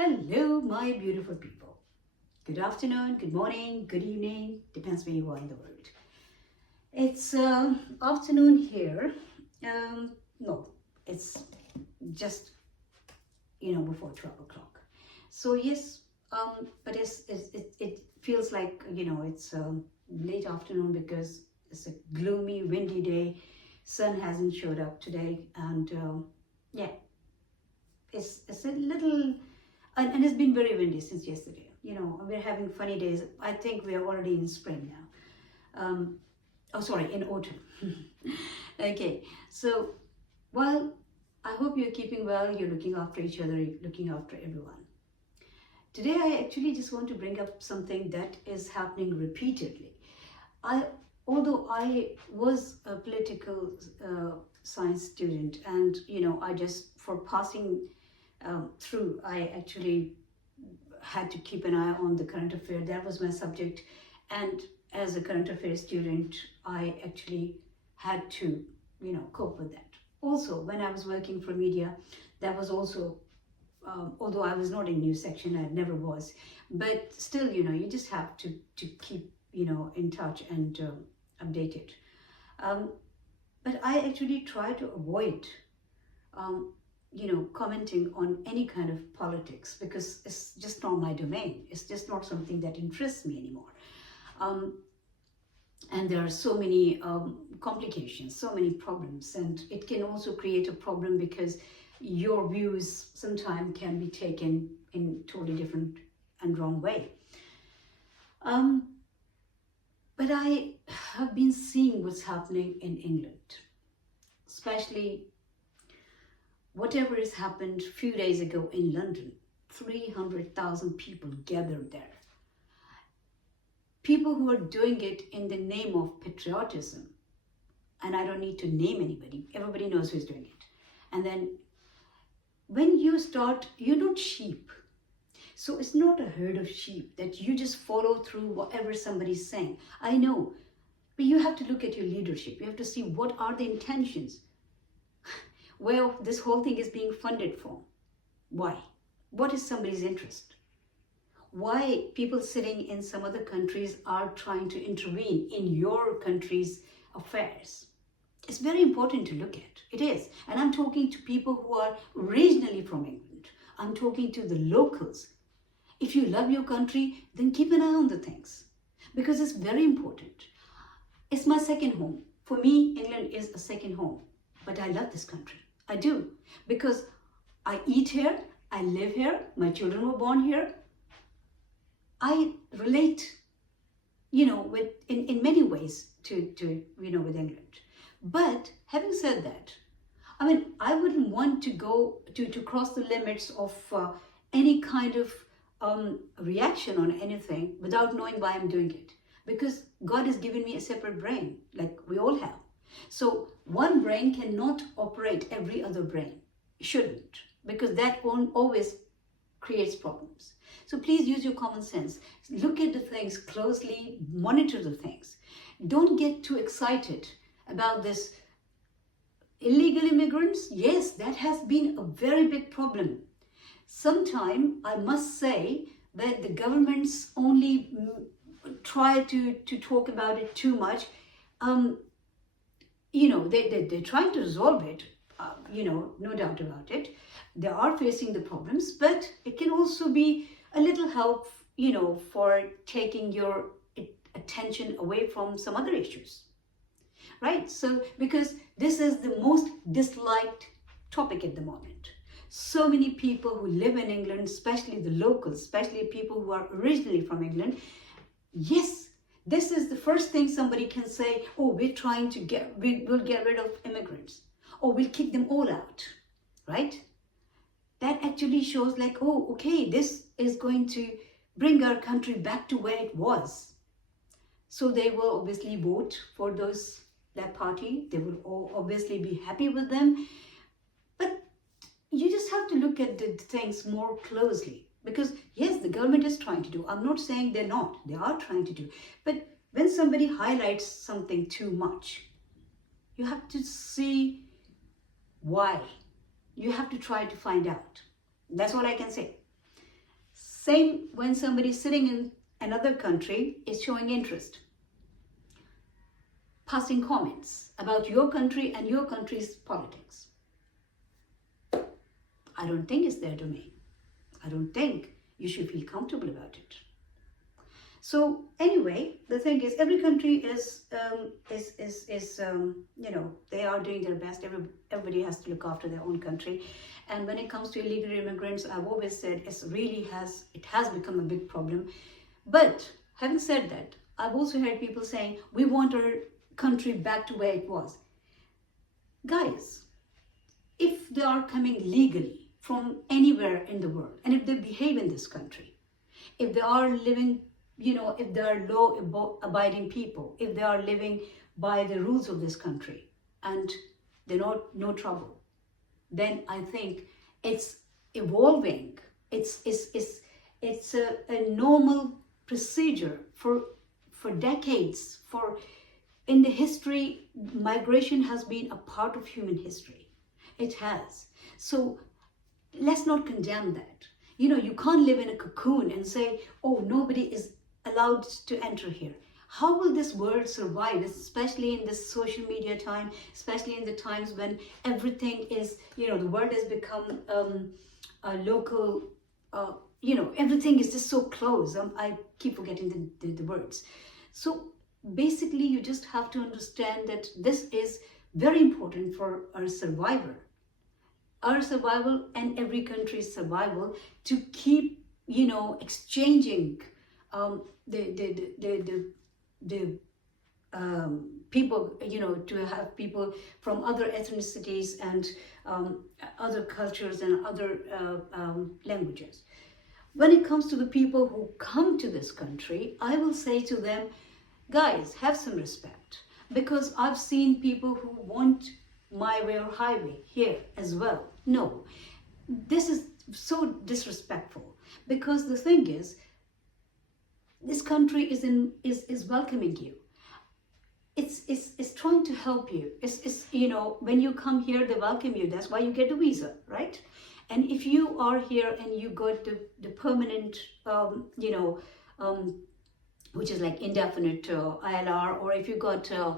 Hello, my beautiful people. Good afternoon, good morning, good evening, depends where you are in the world. It's afternoon here. No, it's just before 12 o'clock. So yes, but it feels like it's late afternoon because it's a gloomy, windy day. Sun hasn't showed up today, and yeah, it's a little. And it's been very windy since yesterday. We're having funny days. I think we're already in spring now. Oh, sorry, in autumn. Okay, so, well, I hope you're keeping well, you're looking after each other, you're looking after everyone. Today, I actually just want to bring up something that is happening repeatedly. Although I was a political science student, and I just for passing through, I actually had to keep an eye on the current affair. That was my subject, and as a current affairs student, I actually had to, cope with that. Also, when I was working for media, that was also, although I was not in news section, I never was, but still, you just have to keep, in touch and updated. But I actually try to avoid commenting on any kind of politics because it's just not my domain. It's just not something that interests me anymore. And there are so many complications, so many problems, and it can also create a problem because your views sometimes can be taken in totally different and wrong way. But I have been seeing what's happening in England, especially whatever has happened a few days ago in London. 300,000 people gathered there. People who are doing it in the name of patriotism. And I don't need to name anybody. Everybody knows who's doing it. And then when you start, you're not sheep. So it's not a herd of sheep that you just follow through whatever somebody's saying. I know, but you have to look at your leadership. You have to see what are the intentions. Where this whole thing is being funded from. Why? What is somebody's interest? Why people sitting in some other countries are trying to intervene in your country's affairs? It's very important to look at. It is. And I'm talking to people who are originally from England. I'm talking to the locals. If you love your country, then keep an eye on the things. Because it's very important. It's my second home. For me, England is a second home. But I love this country. I do. Because I eat here. I live here. My children were born here. I relate, with in many ways to with England. But having said that, I wouldn't want to go to cross the limits of any kind of reaction on anything without knowing why I'm doing it. Because God has given me a separate brain, like we all have. So one brain cannot operate every other brain. It shouldn't, because that always creates problems. So please use your common sense. Look at the things closely, monitor the things. Don't get too excited about this illegal immigrants. Yes, that has been a very big problem. Sometimes I must say that the governments only try to talk about it too much. They're trying to resolve it, no doubt about it. They are facing the problems, but it can also be a little help, for taking your attention away from some other issues, right? So, because this is the most disliked topic at the moment. So many people who live in England, especially the locals, especially people who are originally from England, yes, this is the first thing somebody can say, oh, we'll get rid of immigrants, or we'll kick them all out, right? That actually shows like, oh, okay, this is going to bring our country back to where it was. So they will obviously vote for that party. They will all obviously be happy with them. But you just have to look at the things more closely. Because yes, the government is trying to do. I'm not saying they're not. They are trying to do. But when somebody highlights something too much, you have to see why. You have to try to find out. That's all I can say. Same when somebody sitting in another country is showing interest, passing comments about your country and your country's politics. I don't think it's their domain. I don't think you should feel comfortable about it. So anyway, the thing is, every country is they are doing their best. Everybody has to look after their own country. And when it comes to illegal immigrants, I've always said it has become a big problem. But having said that, I've also heard people saying, we want our country back to where it was. Guys, if they are coming legally from anywhere in the world, and if they behave in this country, if they are living, if they are law-abiding people, if they are living by the rules of this country, and they're not no trouble, then I think it's evolving. It's a normal procedure for decades. In the history, migration has been a part of human history. It has. So let's not condemn that. You can't live in a cocoon and say, oh, nobody is allowed to enter here. How will this world survive, especially in this social media time, especially in the times when everything is, the world has become a local, everything is just so close. I keep forgetting the words. So basically, you just have to understand that this is very important for our survival and every country's survival, to keep, exchanging the people, to have people from other ethnicities and other cultures and other languages. When it comes to the people who come to this country, I will say to them, guys, have some respect, because I've seen people who want my way or highway here as well. No, this is so disrespectful, because the thing is, this country is welcoming you. It's trying to help you. It's when you come here, they welcome you. That's why you get the visa, right? And if you are here and you got the permanent, which is like indefinite ILR, or if you got a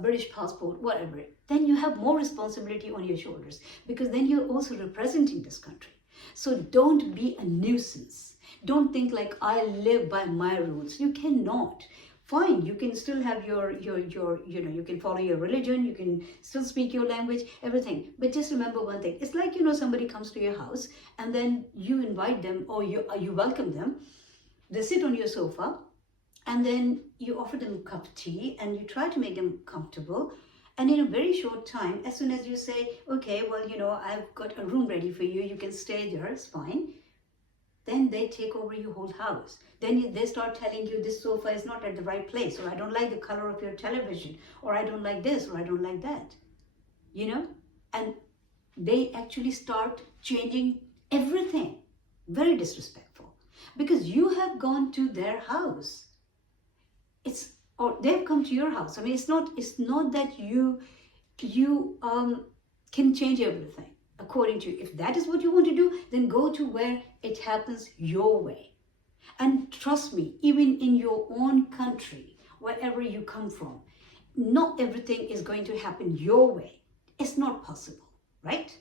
British passport, whatever, then you have more responsibility on your shoulders, because then you're also representing this country. So don't be a nuisance. Don't think like, I live by my rules. You cannot. Fine, you can still have your you can follow your religion, you can still speak your language, everything. But just remember one thing. It's like, somebody comes to your house and then you invite them, or you welcome them. They sit on your sofa, and then you offer them a cup of tea and you try to make them comfortable. And in a very short time, as soon as you say, okay, well, I've got a room ready for you, you can stay there, it's fine. Then they take over your whole house. Then they start telling you, this sofa is not at the right place, or I don't like the color of your television, or I don't like this, or I don't like that. And they actually start changing everything. Very disrespectful. Because you have gone to their house. Or they've come to your house. I mean, it's not that you can change everything according to you. If that is what you want to do, then go to where it happens your way. And trust me, even in your own country, wherever you come from, not everything is going to happen your way. It's not possible, right?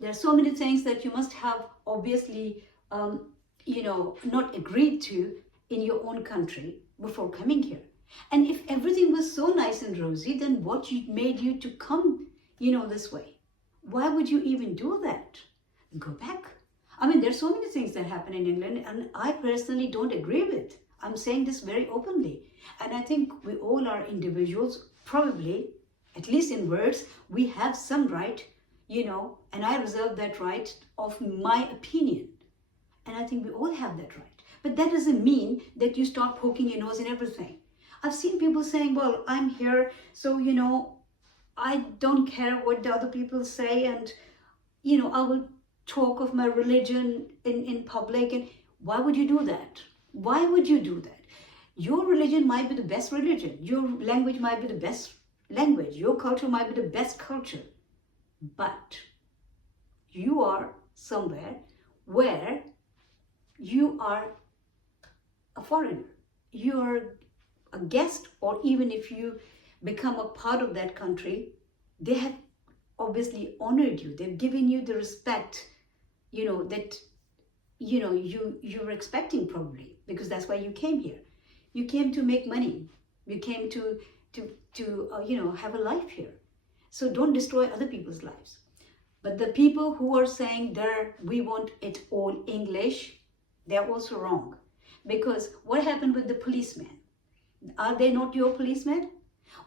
There are so many things that you must have obviously, not agreed to in your own country before coming here. And if everything was so nice and rosy, then what made you to come, this way? Why would you even do that? Go back. I mean, there's so many things that happen in England, and I personally don't agree with. I'm saying this very openly. And I think we all are individuals, probably, at least in words, we have some right, and I reserve that right of my opinion. And I think we all have that right. But that doesn't mean that you start poking your nose in everything. I've seen people saying, well, I'm here, so, I don't care what the other people say, and, I will talk of my religion in public. And why would you do that? Why would you do that? Your religion might be the best religion. Your language might be the best language. Your culture might be the best culture. But you are somewhere where you are a foreigner. You are a guest, or even if you become a part of that country, they have obviously honored you. They've given you the respect, that you're expecting, probably because that's why you came here. You came to make money. You came to have a life here. So don't destroy other people's lives. But the people who are saying there we want it all English, they're also wrong. Because what happened with the policemen? Are they not your policemen?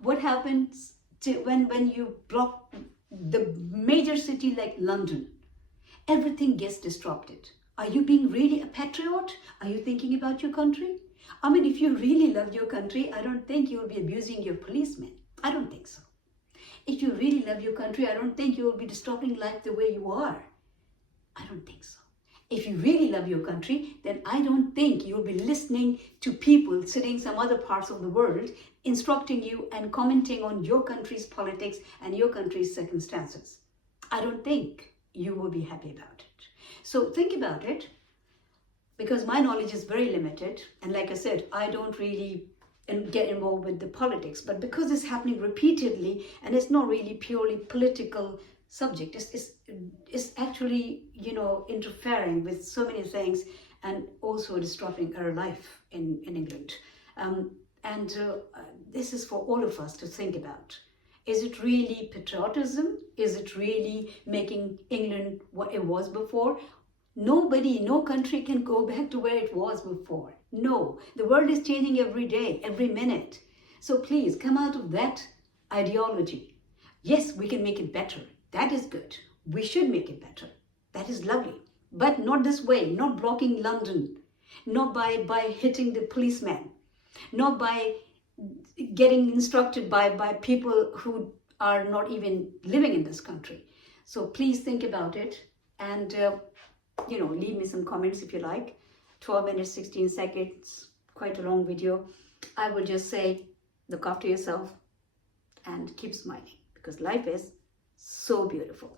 What happens to when you block the major city like London? Everything gets disrupted. Are you being really a patriot? Are you thinking about your country? I mean, if you really love your country, I don't think you will be abusing your policemen. I don't think so. If you really love your country, I don't think you will be disrupting life the way you are. I don't think so. If you really love your country, then I don't think you'll be listening to people sitting some other parts of the world instructing you and commenting on your country's politics and your country's circumstances. I don't think you will be happy about it. So think about it, because my knowledge is very limited. And like I said, I don't really get involved with the politics, but because it's happening repeatedly and it's not really purely political subject, it's actually interfering with so many things and also disrupting our life in England. This is for all of us to think about. Is it really patriotism? Is it really making England what it was before? Nobody, no country can go back to where it was before. No, the world is changing every day, every minute. So please come out of that ideology. Yes, we can make it better. That is good. We should make it better. That is lovely. But not this way, not blocking London, not by hitting the policeman, not by getting instructed by people who are not even living in this country. So please think about it, and leave me some comments if you like. 12 minutes, 16 seconds, quite a long video. I will just say, look after yourself and keep smiling, because life is so beautiful.